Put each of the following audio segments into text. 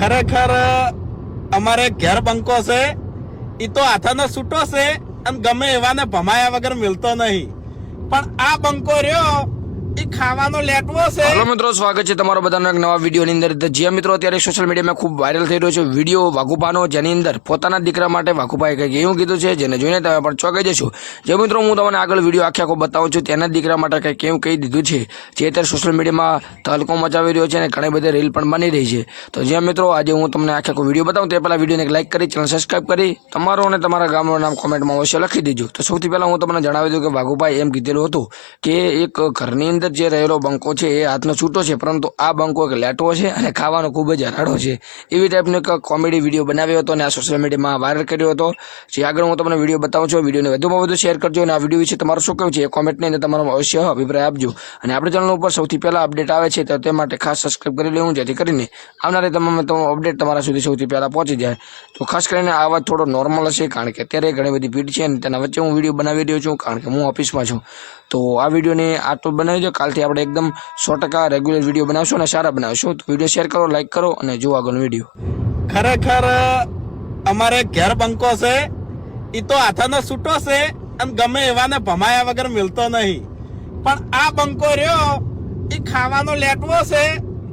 ખરેખર, અમારે ઘેર બંકો છે. એ તો હાથાનો છૂટો છે અને ગમે એવાને ભમાયા વગર મિલતો નહીં. પણ આ બંકો રહ્યો ખાવાનો લેટવો મિત્રો, સ્વાગત છે તમારો બધાનો એક નવા વિડીયોની અંદર. જે મિત્રો અત્યારે સોશિયલ મીડિયામાં ખૂબ વાયરલ થઈ છે વીડિયો વાઘુપાનો જેની અંદર પોતાના દીકરા માટે વાઘુપાએ કંઈક એવું કીધું છે, જેને જોઈને તમે પણ ચોંકાઈ જશો. જે મિત્રો, હું તમને આગળ વીડિયો આખે આખો બતાવું છું, તેના દીકરા માટે કંઈક એવું કહી દીધું છે, જે અત્યારે સોશિયલ મીડિયામાં તહલકો મચાવી રહ્યો છે અને ઘણી બધી રીલ પણ બની રહી છે. તો જે મિત્રો, આજે હું તમને આખે આખો વીડિયો બતાવું, તે પહેલાં વિડીયોને લાઇક કરી ચેનલ સબસ્ક્રાઈબ કરી, તમારો અને તમારા ગામનું નામ કોમેન્ટમાં અવશ્ય લખી દેજો. તો સૌથી પહેલાં હું તમને જણાવી દઉં કે વાઘુભાઈ એમ કીધેલું હતું કે એક ઘરની અંદર જે રહેલો બંકો છે એ હાથનો છૂટો છે, પરંતુ આ બંકો એક લેટવો છે અને ખાવાનો ખૂબ જ હરાડો છે. એવી ટાઈપનો એક કોમેડી વીડિયો બનાવ્યો હતો અને આ સોશિયલ મીડિયામાં વાયરલ કર્યો હતો. જે આગળ હું તમને વીડિયો બતાવું છું, વિડીયોને વધુમાં વધુ શેર કરજો અને આ વીડિયો વિશે તમારું શું કહેવું છે એ કોમેન્ટની અંદર તમારો અવશ્ય અભિપ્રાય આપજો. અને આપણી ચેનલ ઉપર સૌથી પહેલાં અપડેટ આવે છે તો તે માટે ખાસ સબસ્ક્રાઈબ કરી લેવું, જેથી કરીને આવનારી તમામ તમામ અપડેટ તમારા સુધી સૌથી પહેલાં પહોંચી જાય. તો ખાસ કરીને આ વાત થોડો નોર્મલ હશે, કારણ કે અત્યારે ઘણી બધી ભીડ છે અને તેના વચ્ચે હું વીડિયો બનાવી રહ્યો છું, કારણ કે હું ઓફિસમાં છું. તો આ વિડીયોને આ તો બનાવી બનાવજો કાલથી આપણે એકદમ સો ટકા રેગ્યુલર વીડિયો બનાવશું અને સારા બનાવશું. તો વીડિયો શેર કરો લાઇક કરો અને જુઓ આગળનો વીડિયો ખરેખર અમારે ઘેર બંકો છે. એ તો હાથાનો સૂટો છે અને ગમે એવાને ભમાયા વગર મિલતો નહીં. પણ આ બંકો રહ્યો એ ખાવાનો લેટવો છે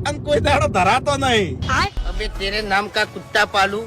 અને કોઈ દાડો ધરાતો નહીં. અમે તેરે નામ કા કુત્તા પાલું?